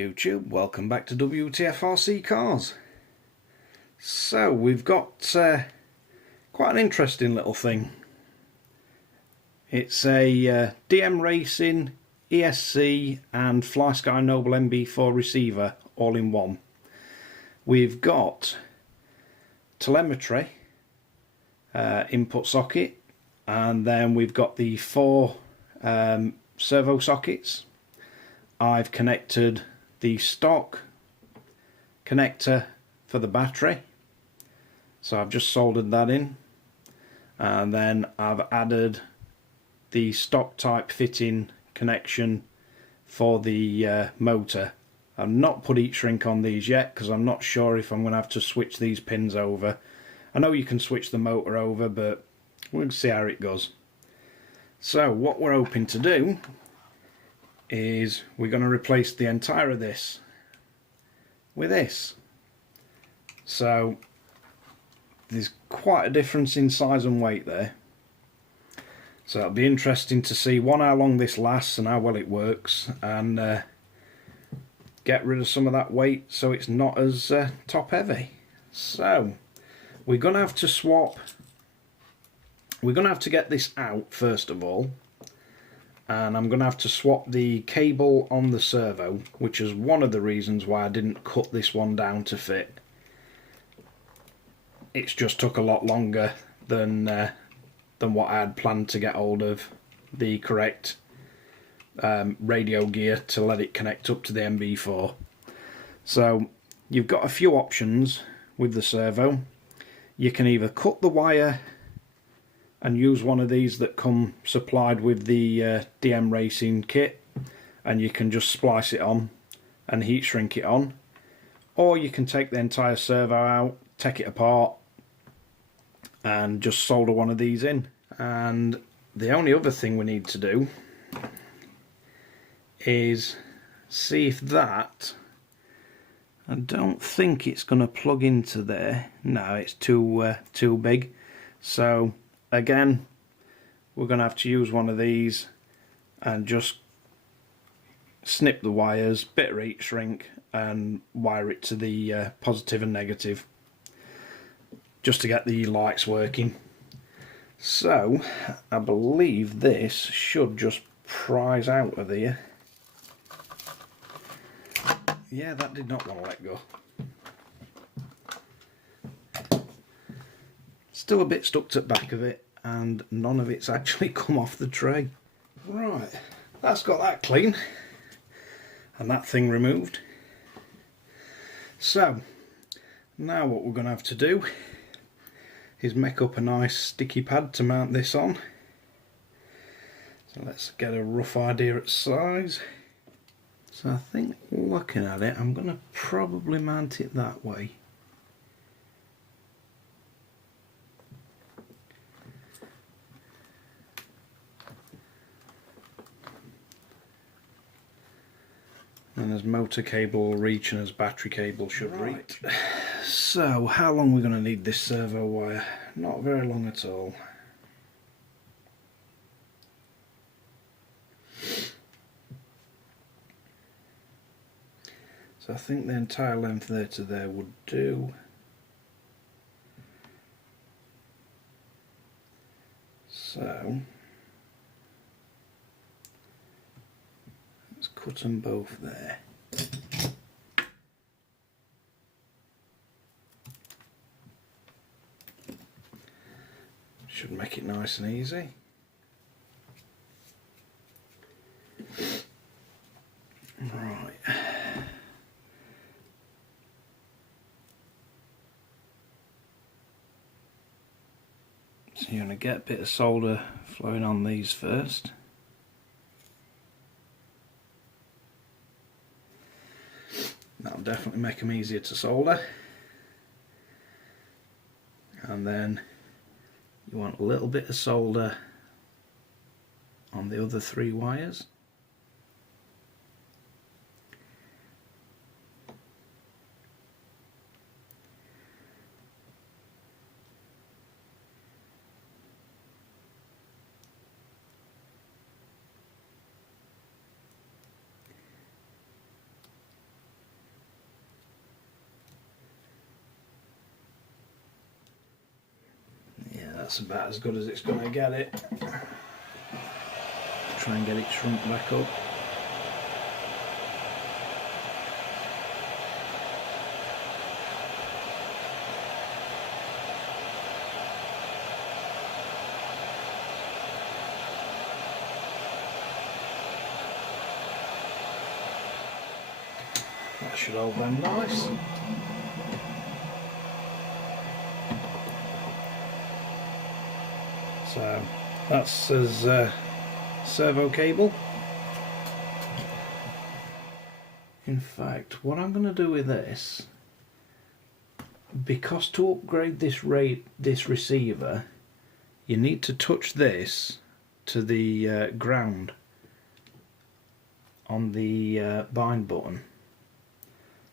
YouTube, welcome back to Wtf Rc Cars. So we've got quite an interesting little thing. It's a DM Racing, ESC and FLYSKY Noble nb4 receiver all in one. We've got telemetry input socket, and then we've got the four servo sockets. I've connected the stock connector for the battery, so I've just soldered that in, and then I've added the stock type fitting connection for the motor. I've not put heat shrink on these yet because I'm not sure if I'm going to have to switch these pins over. I know you can switch the motor over, but we'll see how it goes. So what we're hoping to do is we're going to replace the entire of this with this. So there's quite a difference in size and weight there. So it'll be interesting to see, one, how long this lasts and how well it works, and get rid of some of that weight so it's not as top heavy. So we're going to have to swap, we're going to have to get this out first of all, and I'm going to have to swap the cable on the servo, which is one of the reasons why I didn't cut this one down to fit. It's just took a lot longer than what I had planned to get hold of the correct radio gear to let it connect up to the nb4. So you've got a few options with the servo. You can either cut the wire and use one of these that come supplied with the DM Racing kit, and you can just splice it on and heat shrink it on, or you can take the entire servo out, take it apart and just solder one of these in. And the only other thing we need to do is see if that, I don't think it's going to plug into there. No, it's too big. So again, we're going to have to use one of these and just snip the wires, bit of heat shrink, and wire it to the positive and negative, just to get the lights working. So I believe this should just prise out of here. Yeah, that did not want to let go. Still a bit stuck to the back of it, and none of it's actually come off the tray. Right, that's got that clean and that thing removed. So now what we're going to have to do is make up a nice sticky pad to mount this on. So let's get a rough idea at size. So I think, looking at it, I'm going to probably mount it that way. And as motor cable will reach and as battery cable should reach. So how long are we going to need this servo wire? Not very long at all. So I think the entire length there to there would do. So let's cut them both there. Should make it nice and easy. Right. So you're going to get a bit of solder flowing on these first. That'll definitely make them easier to solder. And then you want a little bit of solder on the other three wires. that's about as good as it's going to get it. Try and get it shrunk back up. That should all bend nice. So that's his servo cable. In fact, what I'm going to do with this, because to upgrade this receiver, you need to touch this to the ground on the bind button.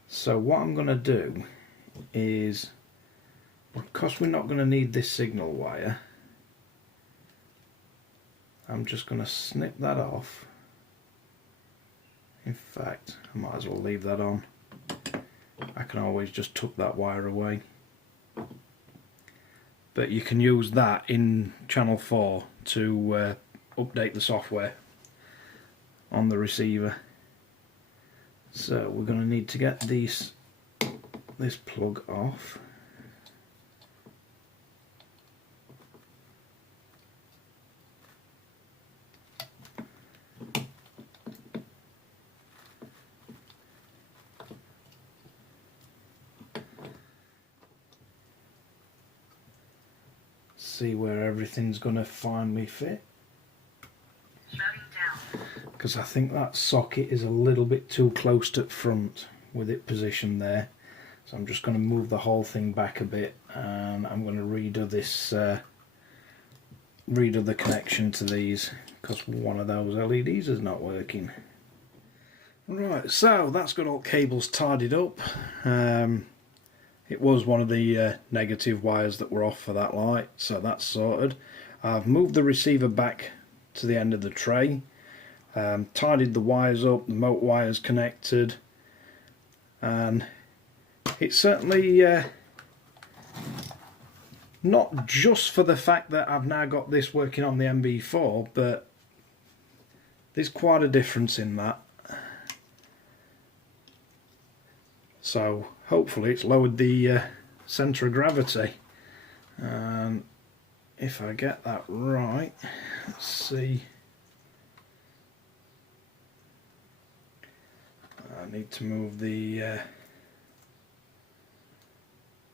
So what I'm going to do is, because we're not going to need this signal wire, I'm just going to snip that off. In fact, I might as well leave that on. I can always just tuck that wire away. But you can use that in channel 4 to update the software on the receiver. So we're going to need to get this plug off. See where everything's going to finally fit. Because I think that socket is a little bit too close to the front with it positioned there. So I'm just going to move the whole thing back a bit, and I'm going to redo this, redo the connection to these, because one of those LEDs is not working. Right, so that's got all cables tidied up. It was one of the negative wires that were off for that light, so that's sorted. I've moved the receiver back to the end of the tray. Tidied the wires up, the motor wires connected, and it's certainly not just for the fact that I've now got this working on the nb4, but there's quite a difference in that. So hopefully it's lowered the centre of gravity, and if I get that right, let's see. I need to move the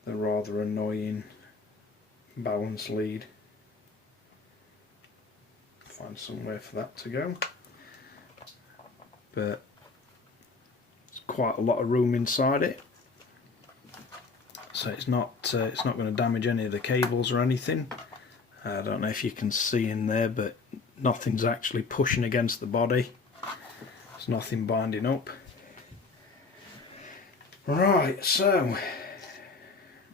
rather annoying balance lead. Find somewhere for that to go. But there's quite a lot of room inside it, so it's not going to damage any of the cables or anything. I don't know if you can see in there, but nothing's actually pushing against the body. There's nothing binding up. Right, so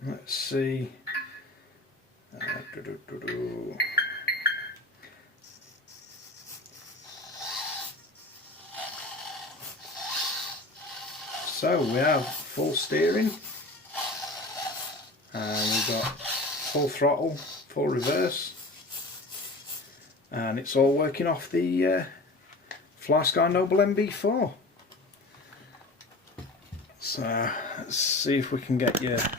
let's see. So we have full steering, and we've got full throttle, full reverse, and it's all working off the FLYSKY Noble nb4. So let's see if we can get you a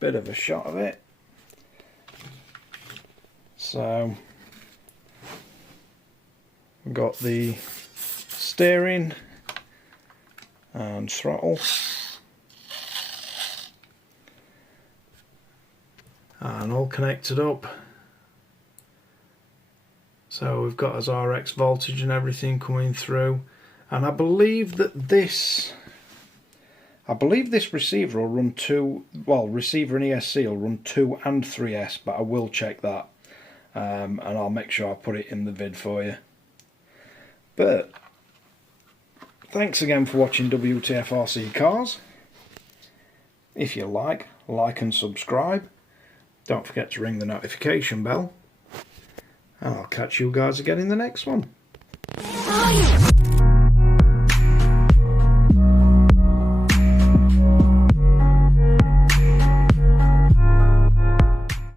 bit of a shot of it. So we've got the steering and throttle, and all connected up. So we've got our RX voltage and everything coming through, and I believe that this receiver will run receiver and ESC will run 2 and 3S, but I will check that, and I'll make sure I put it in the vid for you. But thanks again for watching Wtf Rc Cars. If you like and subscribe. Don't forget to ring the notification bell, and I'll catch you guys again in the next one.